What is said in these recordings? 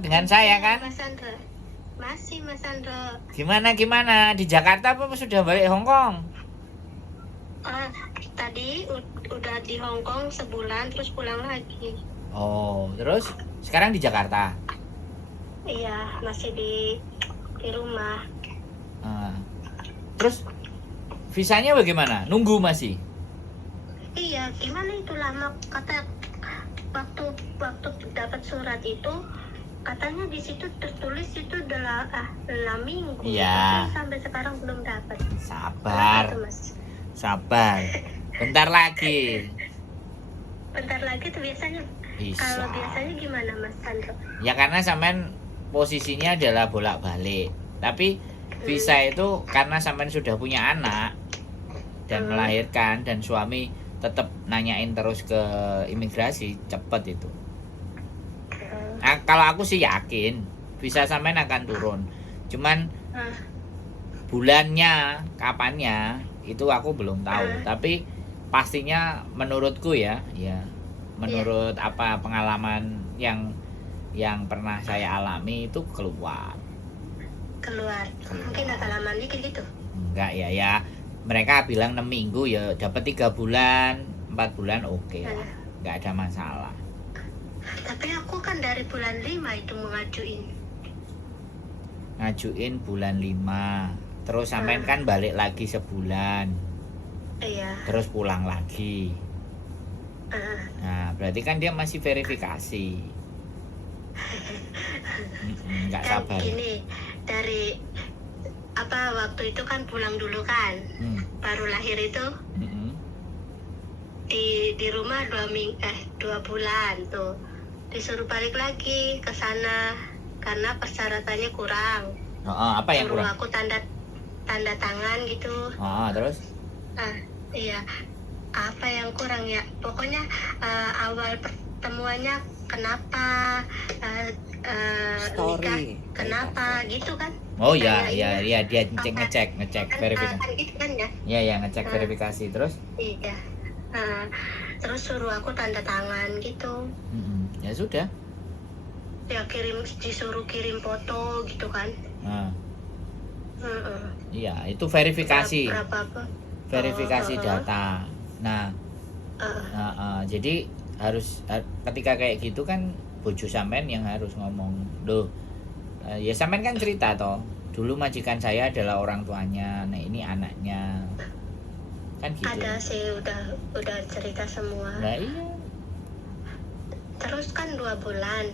Dengan saya kan? Mas Andro. Masih Mas Andro. Gimana? Di Jakarta apa sudah balik Hong Kong? Tadi udah di Hong Kong sebulan terus pulang lagi. Oh, terus sekarang di Jakarta? Iya, masih di rumah. Terus visanya bagaimana? Nunggu masih? Iya, gimana itu lama, kata waktu dapat surat itu katanya di situ tertulis itu adalah 6 minggu. Iya. Tapi sampai sekarang belum dapat. Sabar. Kenapa tuh, Mas? Sabar. Bentar lagi. Bentar lagi tuh biasanya. Bisa. Kalau biasanya gimana Mas Andro? Ya karena sampean posisinya adalah bolak-balik. Tapi visa itu karena sampean sudah punya anak dan melahirkan dan suami tetap nanyain terus ke imigrasi, cepet itu. Nah, kalau aku sih yakin visa sampean akan turun. Cuman bulannya, kapannya itu aku belum tahu. Tapi pastinya menurutku ya, menurut apa pengalaman yang pernah saya alami itu keluar. Mungkin agak lama dikit gitu. Enggak ya mereka bilang 6 minggu ya dapat 3 bulan 4 bulan oke lah. Enggak ada masalah. Tapi aku kan dari bulan 5 itu ngajuin bulan 5 terus sampean kan balik lagi sebulan. Iya. Terus pulang lagi. Nah berarti kan dia masih verifikasi. Enggak Kan sabar. gini, dari waktu itu kan pulang dulu kan, baru lahir itu di rumah 2 bulan tuh disuruh balik lagi ke sana karena persyaratannya kurang. Apa yang kurang? Aku tanda tangan gitu. Terus? Iya, apa yang kurang ya? Pokoknya awal pertemuannya kenapa, nikah kenapa gitu kan? Oh iya dia ngecek verifikasi. Gitu kan ya? Iya ngecek verifikasi terus? Iya. Terus suruh aku tanda tangan gitu. Ya sudah. Ya disuruh kirim foto gitu kan? Iya itu verifikasi. Verifikasi Oh. data. Nah, jadi harus ketika kayak gitu kan bojo sampean yang harus ngomong loh. Ya sampean kan cerita toh. Dulu majikan saya adalah orang tuanya. Nah ini anaknya. Kan gitu. Ada sih udah cerita semua. Nah iya. Terus kan 2 bulan.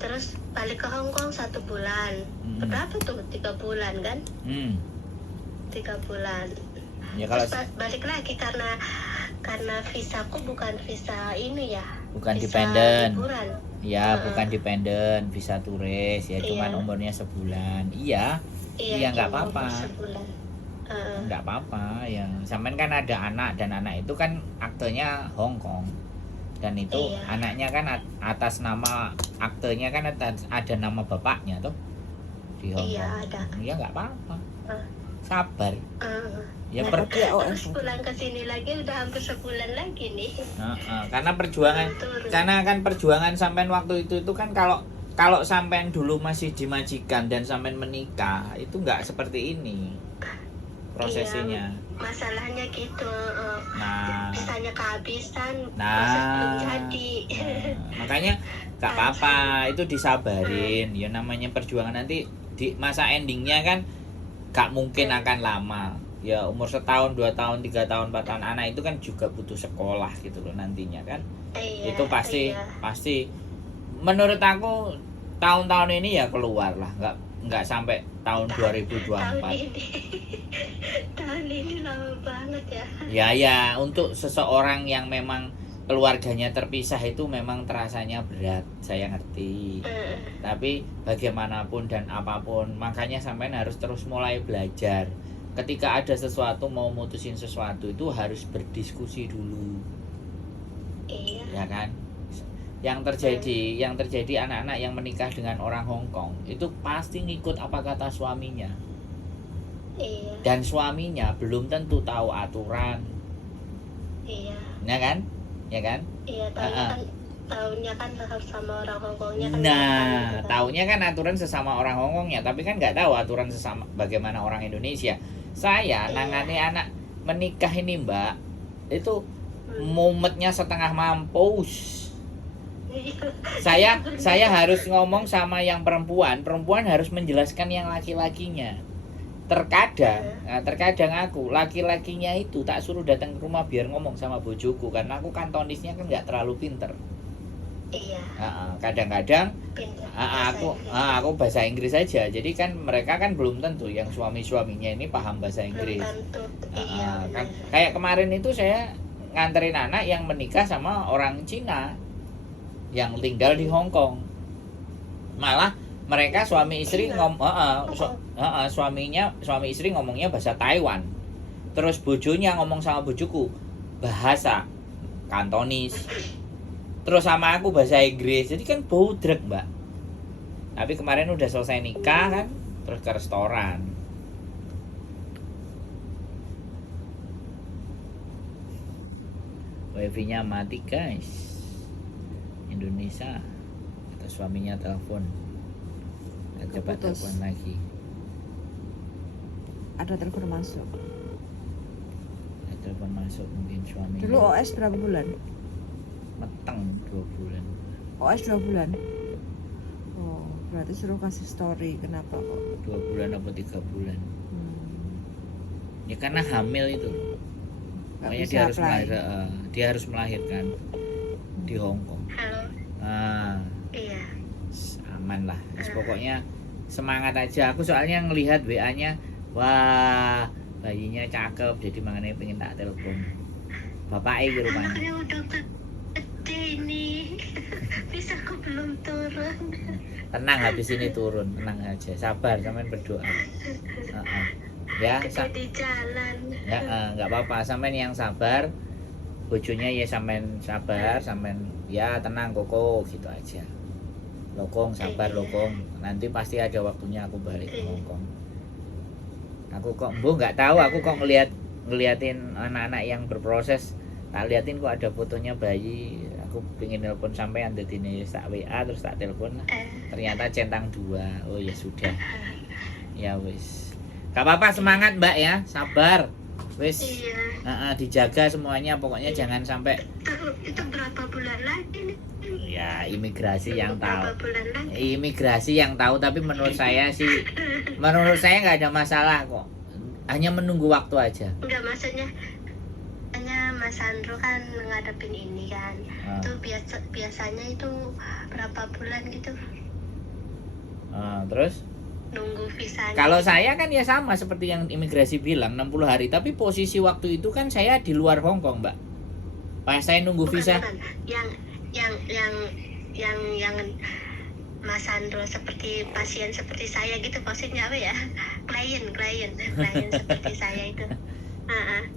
Terus balik ke Hong Kong 1 bulan. Berapa tuh? 3 bulan kan? 3 bulan. Ya kalau terus balik lagi karena visaku bukan visa ini ya. Bukan visa dependen. Liburan. Ya, bukan dependen, visa turis ya, cuman umurnya sebulan. Iya nggak apa-apa. Nggak apa-apa. Yang sampean kan ada anak dan anak itu kan aktenya Hong Kong. Dan itu anaknya kan atas nama aktenya kan ada nama bapaknya tuh di Hong Kong. Iya, ada. Ya nggak apa-apa. Sabar. Ya terus pulang ke sini lagi udah hampir sebulan lagi nih. Karena perjuangan sampean waktu itu kan kalau sampean dulu masih dimajikan dan sampean menikah itu nggak seperti ini prosesinya. Iya, masalahnya gitu. Bisanya kehabisan. Belum jadi. Makanya nggak apa-apa itu disabarin. Ya namanya perjuangan nanti di masa endingnya kan nggak mungkin akan lama. Ya umur 1 tahun, 2 tahun, 3 tahun, 4 tahun anak itu kan juga butuh sekolah gitu loh nantinya kan. Itu pasti menurut aku tahun-tahun ini ya keluar lah, nggak sampai tahun 2024. Tahun ini lama banget ya. Ya untuk seseorang yang memang keluarganya terpisah itu memang terasanya berat, saya ngerti. Tapi bagaimanapun dan apapun, makanya sampean harus terus mulai belajar. Ketika ada sesuatu mau mutusin sesuatu itu harus berdiskusi dulu. Iya. Ya kan? Yang terjadi anak-anak yang menikah dengan orang Hong Kong itu pasti ngikut apa kata suaminya. Iya. Dan suaminya belum tentu tahu aturan. Iya. Ya kan? Iya, tapi kan Tahunya kan harus sama orang Hongkongnya kan. Nah, taunya kan aturan sesama orang Hongkongnya, tapi kan nggak tahu aturan sesama bagaimana orang Indonesia. Saya nangani anak menikah ini Mbak, itu mumetnya setengah mampus. Saya harus ngomong sama yang perempuan harus menjelaskan yang laki-lakinya. Terkadang aku laki-lakinya itu tak suruh datang ke rumah biar ngomong sama bojoku karena aku kantonisnya kan nggak terlalu pinter. Iya. Kadang-kadang aku bahasa Inggris saja. Jadi kan mereka kan belum tentu yang suaminya ini paham bahasa Inggris. Kan kayak kemarin itu saya nganterin anak yang menikah sama orang Cina yang tinggal di Hong Kong. Malah mereka suami istri suami istri ngomongnya bahasa Taiwan. Terus bojonya ngomong sama bojoku bahasa Kantonis. Terus sama aku bahasa Inggris. Jadi kan boudrek, Mbak. Tapi kemarin udah selesai nikah kan, terus ke restoran. Wifi-nya mati, guys. Indonesia. Kata suaminya telepon. Coba telepon lagi. Ada telepon masuk. Ada telepon masuk mungkin suaminya. Dulu OS berapa bulan? Meteng 2 bulan. OS 2 bulan. Oh, berarti suruh kasih story kenapa kok? 2 bulan atau 3 bulan. Ya karena hamil itu. Makanya dia harus melahirkan di Hong Kong. Halo. Iya. Aman lah. Pokoknya semangat aja. Aku soalnya ngelihat WA-nya, wah, bayinya cakep, jadi makanya pengen tak telepon. Bapaknya ke rumahnya. Anaknya udah gede ini. Bisa aku belum turun. Tenang, habis ini turun, tenang aja. Sabar, sampean berdoa. Ya, di jalan. Ya, nggak apa-apa. Sampean yang sabar. Bojonya ya sampean sabar, sampean ya tenang koko gitu aja. Lokong, sabar lokong. Nanti pasti ada waktunya aku balik ke Hong Kong. Aku kok nggak tahu, aku kok ngeliatin anak-anak yang berproses. Tak liatin kok ada fotonya bayi. Aku pengen telepon sampean dadi ini tak WA terus tak telepon. Ternyata centang 2. Oh ya sudah. Ya wis. Gak apa-apa, semangat Mbak ya, sabar. Wis. Iya. Dijaga semuanya, pokoknya jangan sampai. Itu berapa bulan lagi nih? Ya imigrasi yang tahu. Berapa bulan lagi? Imigrasi yang tahu, tapi menurut saya nggak ada masalah kok. Hanya menunggu waktu aja. Enggak, maksudnya hanya Mas Sandro kan ngadepin ini kan. Itu biasanya itu berapa bulan gitu? Terus? Nunggu visanya. Kalau saya kan ya sama seperti yang imigrasi bilang 60 hari, tapi posisi waktu itu kan saya di luar Hong Kong, Mbak. Pas saya nunggu visa. Bukan. Yang Mas Sandro seperti pasien seperti saya gitu, maksudnya apa ya? Klien seperti saya itu.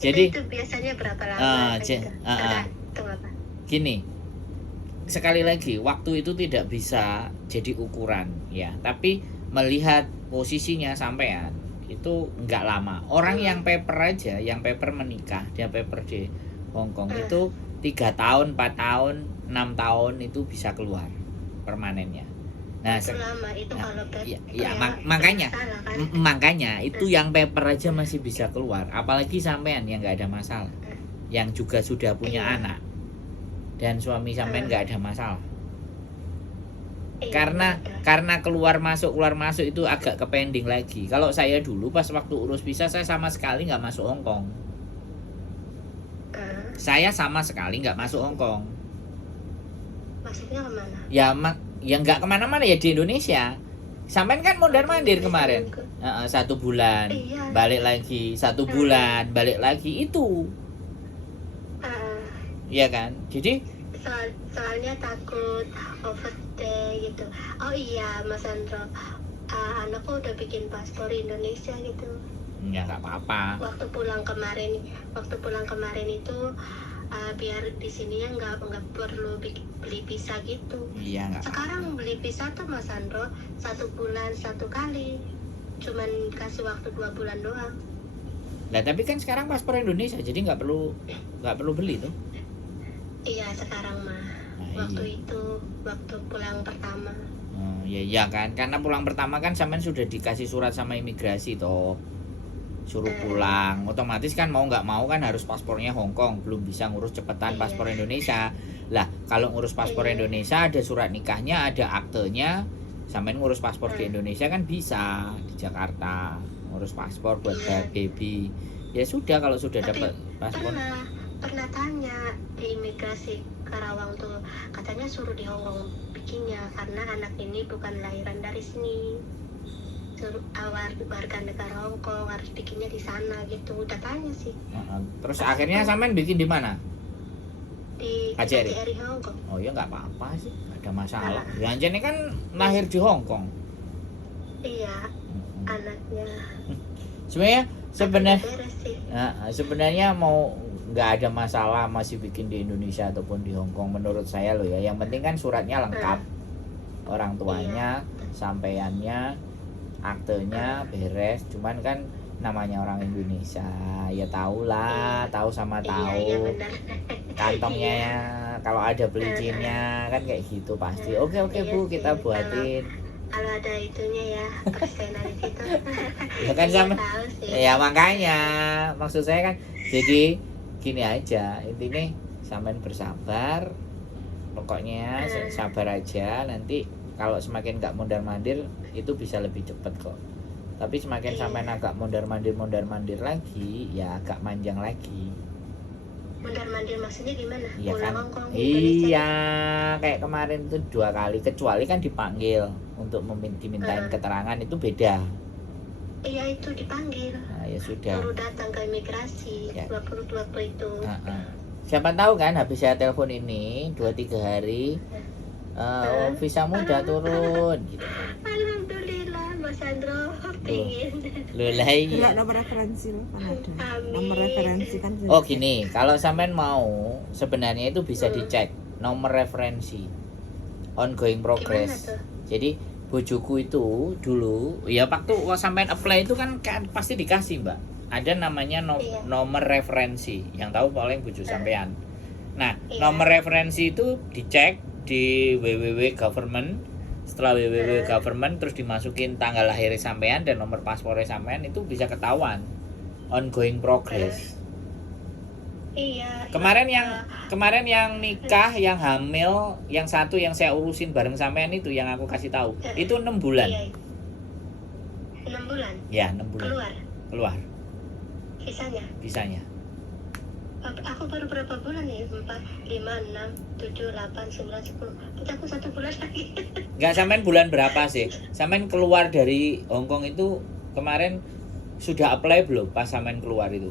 Jadi itu biasanya berapa lama? Tergantung apa? Gini. Sekali lagi, waktu itu tidak bisa jadi ukuran ya, tapi melihat posisinya sampean itu enggak lama. Orang yang paper menikah, dia paper di Hong Kong itu 3 tahun, 4 tahun, 6 tahun itu bisa keluar permanennya. Nah, itu lama itu kalau makanya itu yang paper aja masih bisa keluar, apalagi sampean yang enggak ada masalah, yang juga sudah punya anak dan suami sampean enggak ada masalah. Karena keluar masuk itu agak ke pending lagi. Kalau saya dulu pas waktu urus visa saya sama sekali nggak masuk Hong Kong. Saya sama sekali nggak masuk Hong Kong. Maksudnya kemana? Ya nggak kemana-mana ya di Indonesia. Sampean kan mondar-mandir kemarin. 1 bulan, balik lagi 1 bulan, balik lagi itu. Iya kan? Jadi soalnya takut overstay gitu. Oh iya Mas Sandro, anakku udah bikin paspor Indonesia gitu. Ya nggak apa-apa. Waktu pulang kemarin itu biar di sini ya nggak perlu beli visa gitu. Iya nggak. Sekarang beli visa tuh Mas Sandro 1 bulan 1 kali, cuman kasih waktu 2 bulan doang. Nah tapi kan sekarang paspor Indonesia jadi nggak perlu beli tuh. Iya sekarang mah. Nah, waktu itu, waktu pulang pertama. Ya kan, karena pulang pertama kan sampean sudah dikasih surat sama imigrasi toh, suruh pulang. Otomatis kan mau nggak mau kan harus paspornya Hong Kong, belum bisa ngurus cepetan Iya. paspor Indonesia. Lah kalau ngurus paspor Iya. Indonesia ada surat nikahnya, ada aktenya, sampean ngurus paspor di Indonesia kan bisa di Jakarta ngurus paspor buat Iya. baby. Ya sudah, kalau sudah Tapi dapat paspor. pernah tanya di imigrasi Karawang tuh, katanya suruh di Hong Kong bikinnya karena anak ini bukan lahiran dari sini, suruh warga negara Hong Kong, harus bikinnya di sana gitu. Udah tanya sih Terus akhirnya sampean bikin di mana? di KJRI? KJRI Hong Kong. Oh ya nggak apa-apa sih, nggak ada masalah. Ya ini kan lahir di Hong Kong. Iya, anaknya Sebenarnya beres sih. sebenarnya mau nggak ada masalah masih bikin di Indonesia ataupun di Hong Kong menurut saya loh ya. Yang penting kan suratnya lengkap, orang tuanya, sampaiannya, aktenya beres. Cuman kan namanya orang Indonesia ya tahu lah, tahu sama tahu. Iya, benar. Kantongnya ya, kalau ada pelicinnya kan kayak gitu pasti. Oke Iya Bu, kita sih, buatin. Kalau ada itunya ya, persenan di situ. Ya kan sama. Tahu sih. Ya makanya maksud saya kan jadi gini aja, intinya sampean bersabar, pokoknya sabar aja. Nanti kalau semakin nggak mondar-mandir itu bisa lebih cepat kok. Tapi semakin sampean agak mondar-mandir lagi, ya agak manjang lagi. Mondar-mandir maksudnya gimana? Iya Pulang kan? Hong Kong, Indonesia. Iya, kayak kemarin itu 2 kali, kecuali kan dipanggil untuk dimintain keterangan itu beda. Iya, itu dipanggil. Nah, ya sudah. Baru datang ke imigrasi Ya. waktu itu. Siapa tahu kan habis saya telepon ini 2-3 hari visamu udah turun gitu. Alhamdulillah, Mas Sandro pingin. Loh lah iya. Enggak, nomor referensi lo kan ada. Amin. Nomor referensi kan Oh gini, kalau sampean mau sebenarnya itu bisa dicek nomor referensi ongoing progress. Gimana tuh? Jadi bojoku itu dulu ya waktu sampean apply itu kan pasti dikasih Mbak. Ada namanya nomor referensi, yang tahu paling bojo sampean. Nah, nomor referensi itu dicek di www.government. Setelah www.government terus dimasukin tanggal lahir sampean dan nomor paspornya sampean, itu bisa ketahuan ongoing progress. Iya. Kemarin yang nikah, yang hamil, yang satu yang saya urusin bareng sampean itu yang aku kasih tahu. Itu 6 bulan. Iya. 6 bulan. Ya, 6 bulan. Keluar. Visanya. Aku baru berapa bulan ya? 4, 5, 6, 7, 8, 9, 10. Kita aku 1 bulan lagi. Enggak, sampean bulan berapa sih? Sampean keluar dari Hong Kong itu kemarin sudah apply belum pas sampean keluar itu?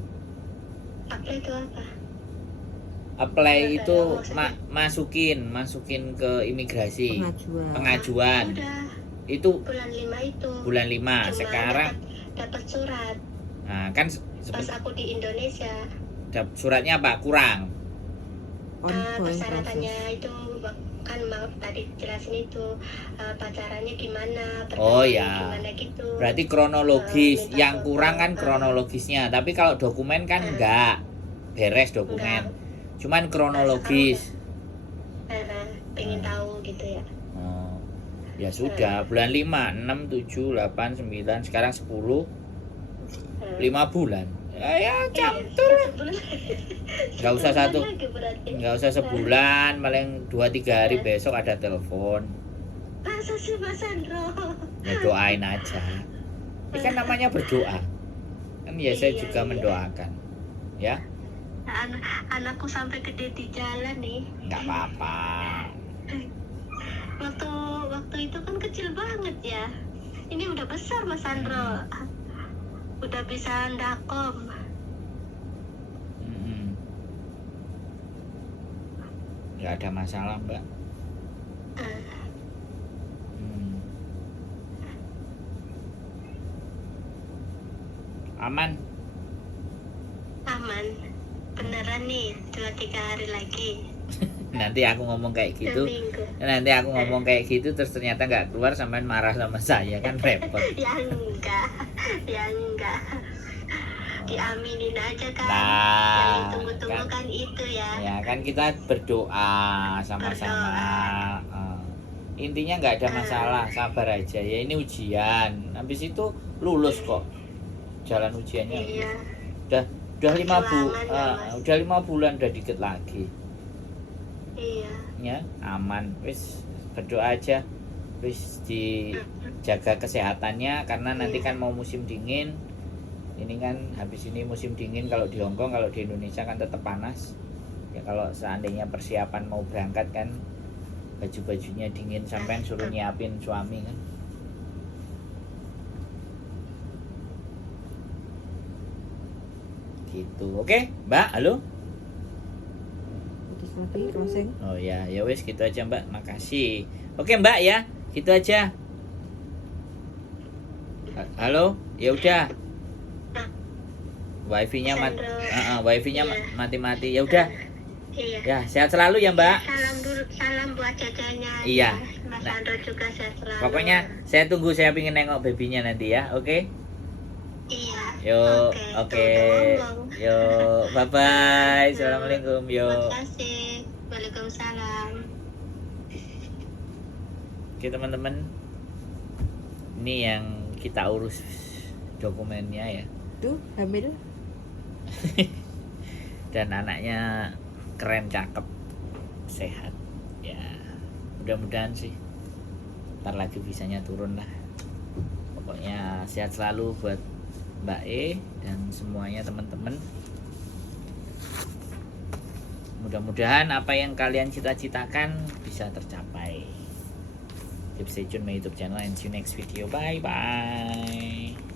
Apply itu apa? Apply itu masukin ke imigrasi. Pengajuan. Udah. Itu bulan 5 itu. Bulan 5. Cuma Sekarang dapat surat. Nah, kan pas aku di Indonesia. Suratnya apa? Kurang. Persyaratannya itu kan maaf tadi jelasin itu pacarannya gimana, gimana gitu. Berarti kronologis, yang kurang kan kronologisnya. Tapi kalau dokumen kan enggak beres dokumen. Cuman kronologis. Pengen tahu gitu ya. Ya sudah, bulan 5, 6, 7, 8, 9, sekarang 10. 5 bulan. Ya cantul. Enggak usah enggak usah sebulan, paling 2-3 hari besok ada telepon. Masa sih Mas Sandro? Ya doain aja. Ini kan namanya berdoa. Kan ya saya juga mendoakan. Ya. Anakku sampai gede di jalan nih. Enggak apa-apa. Waktu itu kan kecil banget ya. Ini udah besar Mas Sandro. Udah bisa ndakom. Nggak ada masalah Mbak. Aman beneran nih 2-3 hari lagi. Nanti aku ngomong kayak gitu terus ternyata nggak keluar, sampean marah sama saya kan repot. Ya enggak diaminin aja kan. Nah, Yang ditunggu-tunggu kan itu ya. Ya kan kita berdoa sama-sama. Intinya nggak ada masalah, sabar aja ya, ini ujian. Habis itu lulus kok. Jalan ujiannya. Iya. Udah 5 Perjuangan, bulan udah dikit lagi. Iya. Ya, aman. Wis berdoa aja. Wis dijaga kesehatannya karena nanti kan mau musim dingin. Ini kan habis ini musim dingin, kalau di Hongkong, kalau di Indonesia kan tetap panas. Ya kalau seandainya persiapan mau berangkat kan baju-bajunya dingin, sampean suruh nyiapin suami kan. Gitu. Oke, Mbak, halo. Putus lagi closing. Oh ya, ya wes gitu aja Mbak. Makasih. Oke Mbak ya, gitu aja. Halo, ya udah. Wifi-nya wifi-nya mati-mati. Ya udah. Iya. Ya, sehat selalu ya Mbak. Salam buat cacanya. Iya. Mas Sandro juga sehat selalu. Pokoknya saya tunggu, saya pengen nengok babynya nanti ya. Oke? Iya. Yuk, Oke. oke. Yuk, bye-bye. Assalamualaikum. Terima Yuk. kasih. Waalaikumsalam. Oke teman-teman, ini yang kita urus dokumennya ya. Tuh, hamil. Dan anaknya keren, cakep, sehat ya, mudah-mudahan sih ntar lagi bisanya turun lah. Pokoknya sehat selalu buat Mbak E dan semuanya teman-teman. Mudah-mudahan apa yang kalian cita-citakan bisa tercapai. Keep stay tune my YouTube channel and see you next video. Bye bye.